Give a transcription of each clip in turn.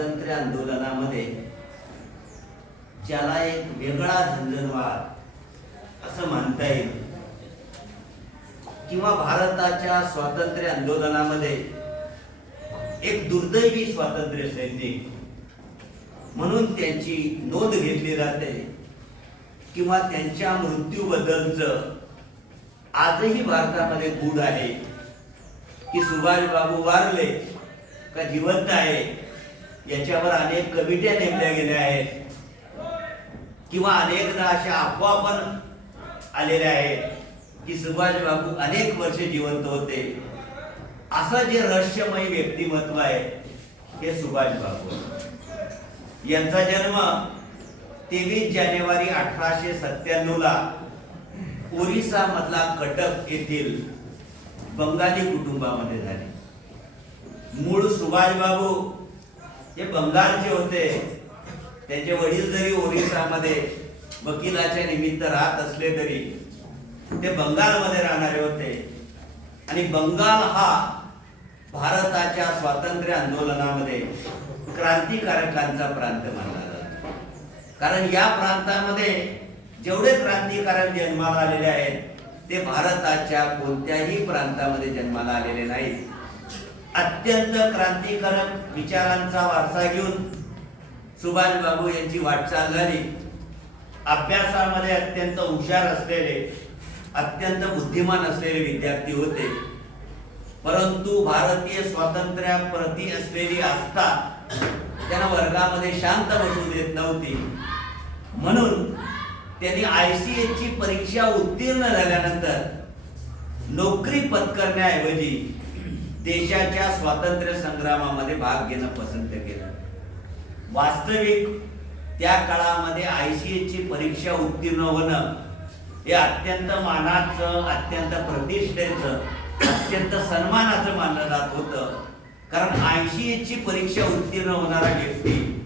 स्वातंत्र्य आंदोलनामध्ये ज्याला एक वेगळा झंझनवाद असं म्हणता येईल. किंवा भारताच्या स्वातंत्र्य आंदोलनामध्ये एक दुर्दैवी स्वातंत्र्य सैनिक म्हणून त्यांची नोंद घेतली जाते किंवा त्यांच्या मृत्यूबद्दलचं आजही भारतामध्ये गूढ आहे की सुभाषबाबू वारले का जिवंत आहे? याच्यावर अनेक कमिट्या नेमल्या गेल्या आहेत. किंवा अनेकदा अशा अफवा पण आलेल्या आहेत की सुभाष बाबू अनेक वर्ष जिवंत होते. असं जे रहस्यमय व्यक्तिमत्व आहे हे सुभाष बाबू यांचा जन्म तेवीस जानेवारी अठराशे सत्त्याण्णव ला ओरिसा मधला कटक येथील बंगाली कुटुंबामध्ये झाले. मूळ सुभाष बाबू हे बंगालचे होते त्यांचे वडील जरी ओरिसामध्ये वकिलाच्या निमित्त राहत असले तरी ते बंगालमध्ये राहणारे होते. आणि बंगाल हा भारताच्या स्वातंत्र्य आंदोलनामध्ये क्रांतिकारकांचा प्रांत मानला जातो. कारण या प्रांतामध्ये जेवढे क्रांतिकारक जन्माला आलेले आहेत ते भारताच्या कोणत्याही प्रांतामध्ये जन्माला आलेले नाहीत. अत्यंत क्रांतिकारक विचारांचा वारसा घेऊन सुभाष बाबू यांची वाटचाल झाली. अभ्यासामध्ये अत्यंत हुशार असलेले अत्यंत बुद्धिमान असलेले विद्यार्थी होते. परंतु भारतीय स्वातंत्र्याप्रती असलेली आस्था त्यांना वर्गामध्ये शांत बसू देत नव्हती. म्हणून त्यांनी आय सी ची परीक्षा उत्तीर्ण झाल्यानंतर नोकरी पत्करण्याऐवजी देशाच्या स्वातंत्र्य संग्रामामध्ये भाग घेणं पसंत केलं. वास्तविक त्या काळामध्ये आय सी ची परीक्षा उत्तीर्ण होणं हे अत्यंत मानाचं अत्यंत प्रतिष्ठेचं अत्यंत सन्मानाचं मानलं जात होतं. कारण आय सी ची परीक्षा उत्तीर्ण होणारा व्यक्ती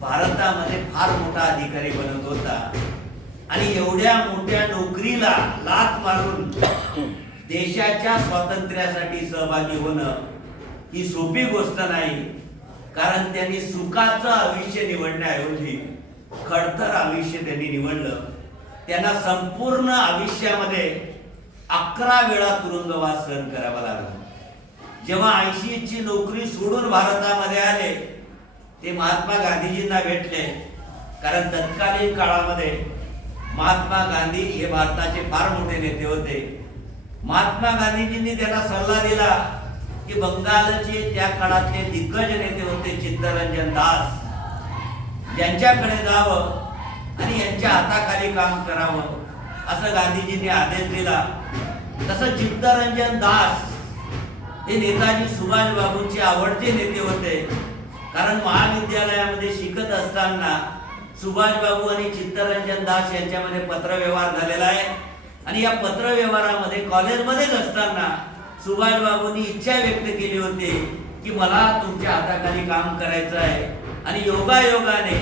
भारतामध्ये फार मोठा अधिकारी बनत होता. आणि एवढ्या मोठ्या नोकरीला लात मारून देशाच्या स्वातंत्र्यासाठी सहभागी होणं ही सोपी गोष्ट नाही. कारण त्यांनी सुखाचं आयुष्य निवडण्याऐवजी खडतर आयुष्य त्यांनी निवडलं. त्यांना संपूर्ण आयुष्यामध्ये अकरा वेळा तुरुंगवास सहन करावा लागला. जेव्हा ऐंशीची नोकरी सोडून भारतामध्ये आले ते महात्मा गांधीजींना भेटले. कारण तत्कालीन काळामध्ये महात्मा गांधी हे भारताचे फार मोठे नेते होते. महात्मा गांधीजींनी त्यांना सल्ला दिला की बंगालचे त्या काळातले दिग्गज नेते होते चित्तरंजन दास. यांच्याकडे जावं आणि यांच्या हाताखाली काम करावं असं गांधीजींनी आदेश दिला. तसं चित्तरंजन दास हे नेताजी सुभाष बाबूंचे आवडते नेते होते. कारण महाविद्यालयामध्ये शिकत असताना सुभाष बाबू आणि चित्तरंजन दास यांच्यामध्ये पत्रव्यवहार झालेला आहे. आणि या पत्रव्यवहारामध्ये कॉलेजमध्येच असताना सुभाष बाबूंनी इच्छा व्यक्त केली होती की मला तुमच्या हाताखाली काम करायचं आहे. आणि योगायोगाने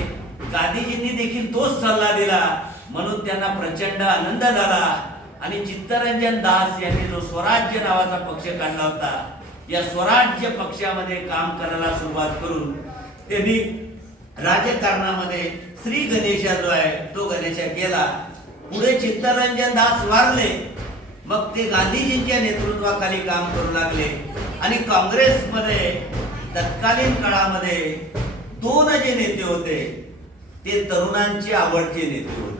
गांधीजींनी देखील तोच सल्ला दिला. म्हणून त्यांना प्रचंड आनंद झाला. आणि चित्तरंजन दास यांनी जो स्वराज्य नावाचा पक्ष काढला होता या स्वराज्य पक्षामध्ये काम करायला सुरुवात करून त्यांनी राजकारणामध्ये श्री गणेशा जो आहे तो गणेशा केला. पुढे चित्तरंजन दास वारले. मग ते गांधीजींच्या नेतृत्वाखाली काम करू लागले. आणि काँग्रेसमध्ये तत्कालीन काळामध्ये दोन जे नेते होते ते तरुणांचे आवडते नेते होते.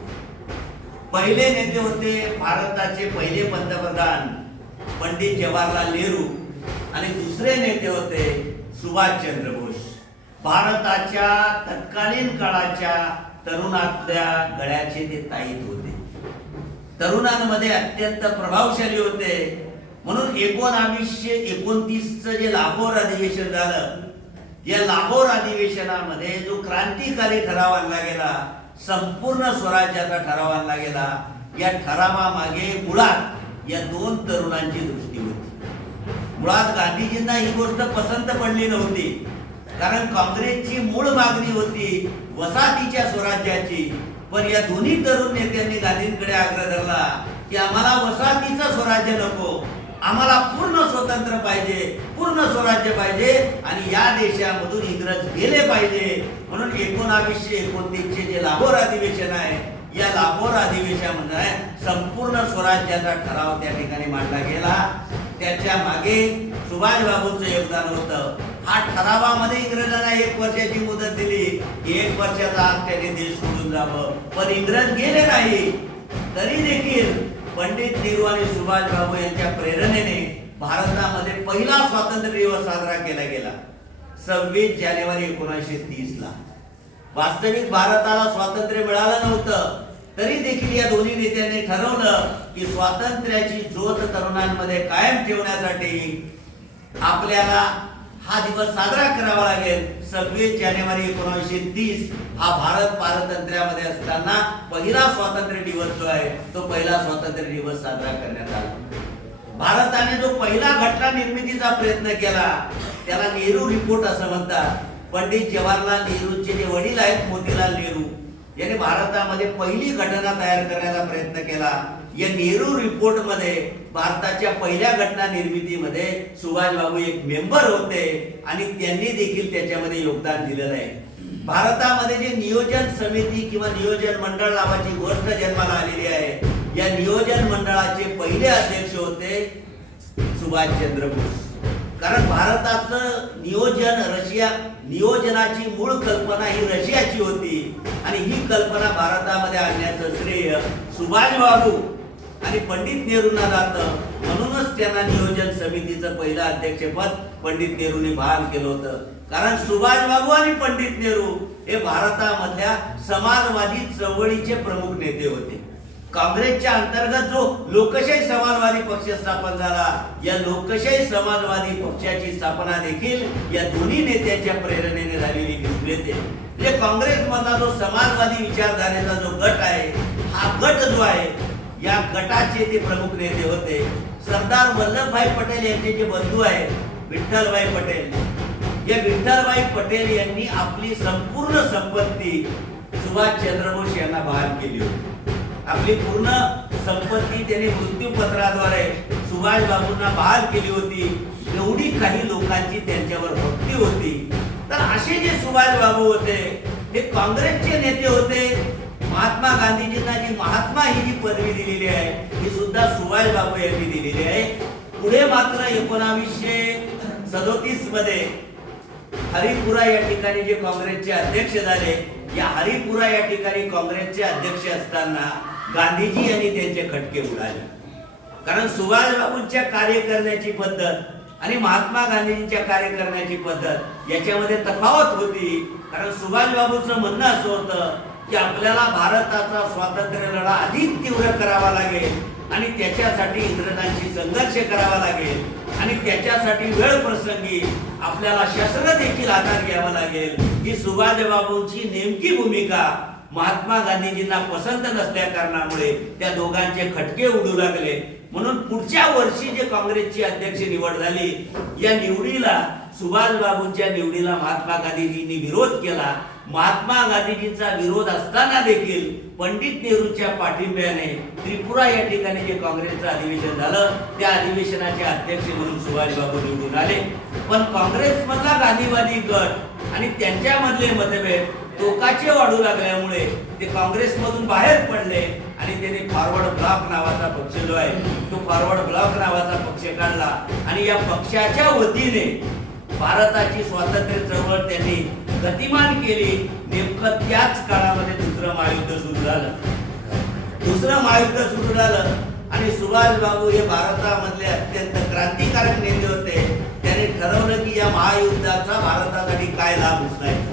पहिले नेते होते भारताचे पहिले पंतप्रधान पंडित जवाहरलाल नेहरू आणि दुसरे नेते होते सुभाषचंद्र बोस. भारताच्या तत्कालीन काळाच्या तरुणातल्या गळ्याचे ते ताईत होते. तरुणांमध्ये अत्यंत प्रभावशाली होते. म्हणून एकोणावीसशे एकोणतीसचं जे लाहोर अधिवेशन झालं या लाहोर अधिवेशनामध्ये जो क्रांतिकारी ठराव आणला गेला संपूर्ण स्वराज्याचा ठराव आणला गेला या ठरावामागे मुळात या दोन तरुणांची दृष्टी होती. मुळात गांधीजींना ही गोष्ट पसंत पडली नव्हती. कारण काँग्रेसची मूळ मागणी होती वसाहतीच्या स्वराज्याची. पण या दोन्ही तरुण नेत्यांनी गांधींकडे आग्रह धरला की आम्हाला वसाहतीचं स्वराज्य नको. आम्हाला पूर्ण स्वतंत्र पाहिजे पूर्ण स्वराज्य पाहिजे आणि या देशामधून इंग्रज गेले पाहिजे. म्हणून एकोणावीसशे एकोणतीसचे जे लाहोर अधिवेशन आहे या लाहोर अधिवेशनामध्ये संपूर्ण स्वराज्याचा ठराव त्या ठिकाणी मांडला गेला. त्याच्यामागे सुभाषबाबूंचं योगदान होतं. हा ठरावामध्ये इंग्रजांना एक वर्षाची मुदत दिली. एक वर्षाचा आत त्याने देश सोडून जावं. पण इंग्रज गेले नाही. तरी देखील पंडित नेहरू आणि सुभाष बाबू यांच्या प्रेरणेने भारतामध्ये पहिला स्वातंत्र्य दिवस साजरा केला गेला. सव्वीस जानेवारी एकोणीसशे तीस ला. वास्तविक भारताला स्वातंत्र्य मिळालं नव्हतं. तरी देखील या दोन्ही नेत्यांनी ठरवलं की स्वातंत्र्याची ज्योत तरुणांमध्ये कायम ठेवण्यासाठी आपल्याला हा दिवस साजरा करावा लागेल. सव्वीस जानेवारी एकोणीसशे तीस हा भारत पारतंत्र्यामध्ये असताना पहिला स्वातंत्र्य दिवस जो आहे तो पहिला स्वातंत्र्य दिवस साजरा करण्यात आला. भारताने जो पहिला घटना निर्मितीचा प्रयत्न केला त्याला नेहरू रिपोर्ट असं म्हणतात. पंडित जवाहरलाल नेहरूंचे जे वडील आहेत मोतीलाल नेहरू याने भारतामध्ये पहिली घटना तयार करण्याचा प्रयत्न केला. या नेहरू रिपोर्टमध्ये भारताच्या पहिल्या घटना निर्मितीमध्ये सुभाषबाबू एक मेंबर होते आणि त्यांनी देखील त्याच्यामध्ये योगदान दिलेलं आहे. भारतामध्ये जे नियोजन समिती किंवा नियोजन मंडळ नावाची गोष्ट जन्माला आलेली आहे या नियोजन मंडळाचे पहिले अध्यक्ष होते सुभाषचंद्र बोस. कारण भारताचं नियोजन रशिया नियोजनाची मूळ कल्पना ही रशियाची होती. आणि ही कल्पना भारतामध्ये आणण्याचं श्रेय सुभाष बाबू आणि पंडित नेहरूंना जातं. म्हणूनच त्यांना नियोजन समितीचं पहिलं अध्यक्षपद पंडित नेहरूंनी बहाल केलं होतं. कारण सुभाष बाबू आणि पंडित नेहरू हे भारतामधल्या समाजवादी चळवळीचे प्रमुख नेते होते. काँग्रेसच्या अंतर्गत जो लोकशाही समाजवादी पक्ष स्थापन झाला या लोकशाही समाजवादी पक्षाची स्थापना देखील या दोन्ही नेत्यांच्या प्रेरणेने झालेली दिसून येते. म्हणजे काँग्रेस मधला जो समाजवादी विचारधारेचा जो गट आहे हा गट जो आहे या गटाचे ते प्रमुख नेते होते. सरदार वल्लभभाई पटेल यांचे जे बंधू आहेत विठ्ठलभाई पटेल. या विठ्ठलभाई पटेल यांनी आपली संपूर्ण संपत्ती सुभाषचंद्र बोस यांना बहाल केली होती. आपली पूर्ण संपत्ती त्यांनी मृत्यूपत्राद्वारे सुभाष बाबूंना बहाल केली होती. एवढी काही लोकांची त्यांच्यावर भक्ती होती. तर असे जे सुभाष बाबू होते हे काँग्रेसचे नेते होते. महात्मा गांधीजींना जी महात्मा ही जी पदवी दिलेली आहे ही सुद्धा सुभाष बाबू यांनी दिलेली आहे. पुढे मात्र एकोणावीसशे सदोतीसमध्ये हरिपुरा या ठिकाणी जे काँग्रेसचे अध्यक्ष झाले या हरिपुरा या ठिकाणी काँग्रेसचे अध्यक्ष असताना गांधीजी यांनी त्यांचे खटके उडाले कारण सुभाषबाबूंच्या कार्य करण्याची पद्धत आणि महात्मा गांधीजींच्या कार्य करण्याची पद्धत याच्यामध्ये तफावत होती. कारण सुभाषबाबूंचं म्हणणं असं होतं की आपल्याला भारताचा स्वातंत्र्य लढा अधिक तीव्र करावा लागेल आणि त्याच्यासाठी इंग्रजांशी संघर्ष करावा लागेल आणि त्याच्यासाठी वेळ प्रसंगी आपल्याला शस्त्र देखील आधार घ्यावा लागेल. ही सुभाषबाबूंची नेमकी भूमिका महात्मा गांधीजींना पसंत नसल्या कारणामुळे त्या दोघांचे खटके उडू लागले. म्हणून पुढच्या वर्षी जे काँग्रेसची अध्यक्ष निवड झाली या निवडीला सुभाष बाबूंच्या निवडीला महात्मा गांधीजींनी विरोध केला. महात्मा गांधीजींचा विरोध असताना देखील पंडित नेहरूच्या पाठिंब्याने त्रिपुरा या ठिकाणी जे काँग्रेसचं अधिवेशन झालं त्या अधिवेशनाचे अध्यक्ष म्हणून सुभाष बाबू निवडून आले. पण काँग्रेसमधला गांधीवादी गट आणि त्यांच्यामधले मतभेद टोकाचे वाढू लागल्यामुळे ते काँग्रेसमधून बाहेर पडले आणि त्यांनी फॉरवर्ड ब्लॉक नावाचा पक्ष जो आहे तो फॉरवर्ड ब्लॉक नावाचा पक्ष काढला. आणि या पक्षाच्या वतीने भारताची स्वातंत्र्य चळवळ त्यांनी गतिमान केली. नेमकं त्याच काळामध्ये दुसरं महायुद्ध सुरू झालं. दुसरं महायुद्ध सुरू झालं. आणि सुभाष बाबू हे भारतामधले अत्यंत क्रांतिकारक नेते होते. त्यांनी ठरवलं की या महायुद्धाचा भारतासाठी काय लाभ उचलायचा?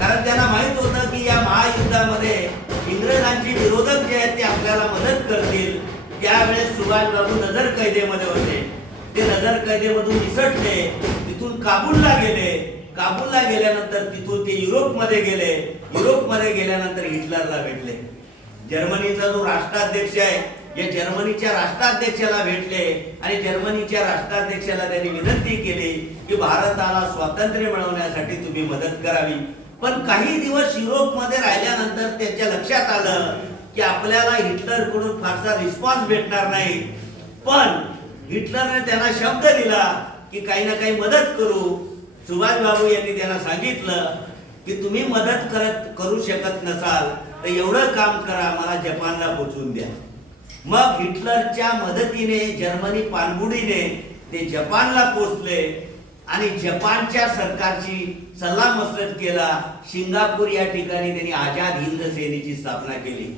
कारण त्यांना माहीत होतं की या महायुद्धामध्ये इंग्रजांची विरोधक जे आहेत ते आपल्याला मदत करतील. त्यावेळेस सुभाष बाबू नजर कैदेमध्ये होते. ते नजर कैदेमधून निसटले. तिथून काबूलला गेले. काबूलला गेल्यानंतर तिथून ते युरोपमध्ये गेले. युरोपमध्ये गेल्यानंतर हिटलरला भेटले. जर्मनीचा जो राष्ट्राध्यक्ष आहे या जर्मनीच्या राष्ट्राध्यक्षाला भेटले आणि जर्मनीच्या राष्ट्राध्यक्षाला त्यांनी विनंती केली की भारताला स्वातंत्र्य मिळवण्यासाठी तुम्ही मदत करावी. पण काही दिवस युरोपमध्ये राहिल्यानंतर त्यांच्या लक्षात आलं की आपल्याला हिटलरकडून फारसा रिस्पॉन्स भेटणार नाही. पण हिटलरने त्यांना शब्द दिला की काही ना काही मदत करू. सुभाष बाबू यांनी त्यांना सांगितलं की तुम्ही मदत करत करू शकत नसाल तर एवढं काम करा मला जपानला पोचवून द्या. मग हिटलरच्या मदतीने जर्मनी पाणबुडीने ते जपानला पोचले. आणि जपानच्या सरकारची सल्लामसलत केला सिंगापूर या ठिकाणी त्यांनी आझाद हिंद सेनेची स्थापना केली.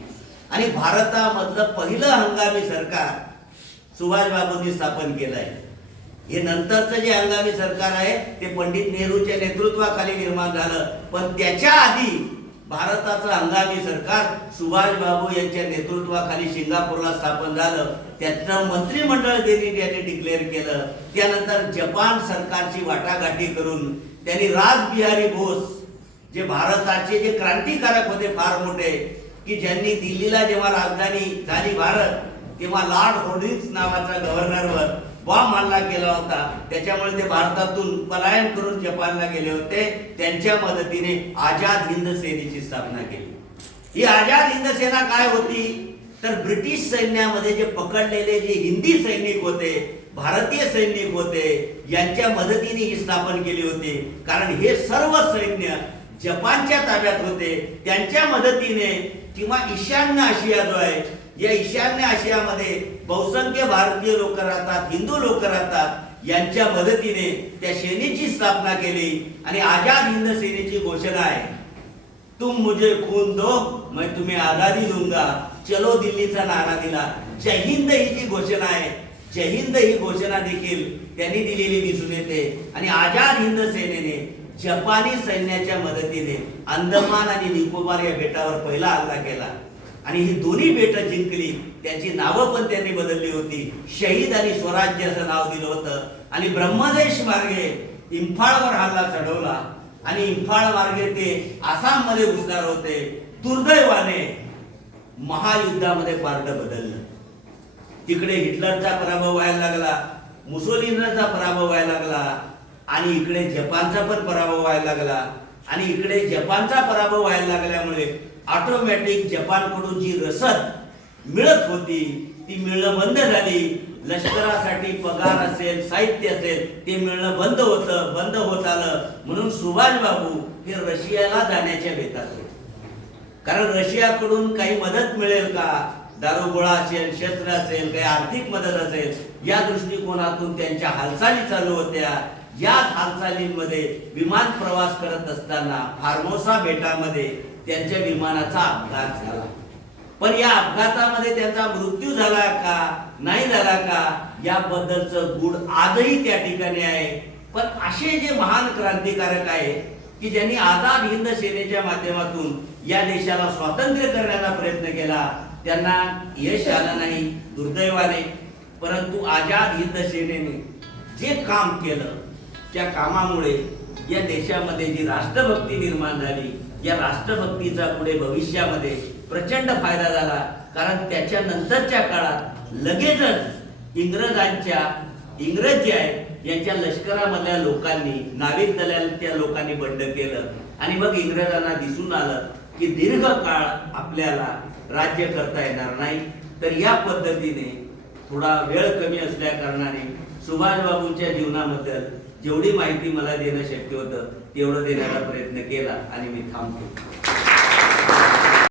आणि भारतामधलं पहिलं हंगामी सरकार सुभाषबाबूंनी स्थापन केलं आहे हे नंतरचं जे हंगामी सरकार आहे ते पंडित नेहरूच्या नेतृत्वाखाली निर्माण झालं. पण त्याच्या आधी भारताचं हंगामी सरकार सुभाषबाबू यांच्या नेतृत्वाखाली सिंगापूरला स्थापन झालं. त्याचं मंत्रिमंडळ त्यांनी त्यांनी डिक्लेअर केलं. त्यानंतर जपान सरकारची वाटाघाटी करून त्यांनी राजबिहारी बोस जे भारताचे जे क्रांतिकारक होते फार मोठे की ज्यांनी दिल्लीला जेव्हा राजधानी झाली भारत तेव्हा लॉर्ड होर्डिंग्स नावाच्या गव्हर्नरवर बॉम्ब हल्ला केला होता. त्याच्यामुळे ते भारतातून पलायन करून जपानला गेले होते. त्यांच्या मदतीने आझाद हिंद सेनेची स्थापना केली. ही आझाद हिंद सेना काय होती? तर ब्रिटिश सैन्यामध्ये जे पकडलेले जे हिंदी सैनिक होते भारतीय सैनिक होते यांच्या मदतीने ही स्थापन केली होती. कारण हे सर्व सैन्य जपानच्या ताब्यात होते. त्यांच्या मदतीने किंवा ईशान्य आशिया जो आहे या ईशान्य आशियामध्ये बहुसंख्य भारतीय लोक राहतात हिंदू लोक राहतात. यांच्या मदतीने त्या सेनेची स्थापना केली आणि आझाद हिंद सेनेची घोषणा आहे. तुम मुझे खून दो मैं तुम्हें आजादी दूंगा. चलो दिल्लीचा नारा दिला. जहिंद ही जी घोषणा आहे जहिंद ही घोषणा देखील त्यांनी दिलेली दिसून येते. आणि आझाद हिंद सेनेने जपानी सैन्याच्या मदतीने अंदमान आणि निकोबार या बेटावर पहिला हल्ला केला. आणि ही दोन्ही बेटं जिंकली. त्याची नावं पण त्यांनी बदलली होती. शहीद आणि स्वराज्य असं नाव दिलं होतं. आणि ब्रह्मदेश मार्गे इम्फाळवर हल्ला चढवला. आणि इम्फाळ मार्गे ते आसाममध्ये घुसणार होते. दुर्दैवाने महायुद्धामध्ये पारड बदललं. तिकडे हिटलरचा पराभव व्हायला लागला मुसोलिनचा पराभव व्हायला लागला आणि इकडे जपानचा पण पराभव व्हायला लागला. आणि इकडे जपानचा पराभव व्हायला लागल्यामुळे ऑटोमॅटिक जपानकडून जी रसद मिळत होती ती मिळणं बंद झाली. लष्करासाठी पगार असेल साहित्य असेल ते मिळणं बंद होतं बंद होत आलं. म्हणून सुभाष बाबू हे रशियाला जाण्याच्या बेतात होते. कारण रशियाकडून काही मदत मिळेल का? दारुगोळा असेल शस्त्र असेल काही आर्थिक मदत असेल या दृष्टिकोनातून त्यांच्या हालचाली चालू होत्या. याच हालचालींमध्ये विमान प्रवास करत असताना फार्मोसा बेटामध्ये त्यांच्या विमानाचा अपघात झाला. पण या अपघातामध्ये त्यांचा मृत्यू झाला का? नाही झाला का? याबद्दलचं गुड आजही त्या ठिकाणी आहे. पण असे जे महान क्रांतिकारक आहे की ज्यांनी आझाद हिंद सेनेच्या माध्यमातून या देशाला स्वातंत्र्य करण्याचा प्रयत्न केला त्यांना यश आलं नाही दुर्दैवाने परंतु आझाद हिंद सेनेने जे काम केलं त्या कामामुळे या देशामध्ये जी राष्ट्रभक्ती निर्माण झाली या राष्ट्रभक्तीचा पुढे भविष्यामध्ये प्रचंड फायदा झाला. कारण त्याच्या नंतरच्या काळात लगेचच इंग्रजांच्या इंग्रज जे आहेत यांच्या लष्करामधल्या लोकांनी नाविक दलाच्या लोकांनी बंड केलं. आणि मग इंग्रजांना दिसून आलं की दीर्घ काळ आपल्याला राज्य करता येणार नाही. तर या पद्धतीने थोडा वेळ कमी असल्या कारणाने सुभाषबाबूंच्या जीवनाबद्दल जेवढी माहिती मला देणं शक्य होतं तेवढं देण्याचा प्रयत्न केला आणि मी थांबतो.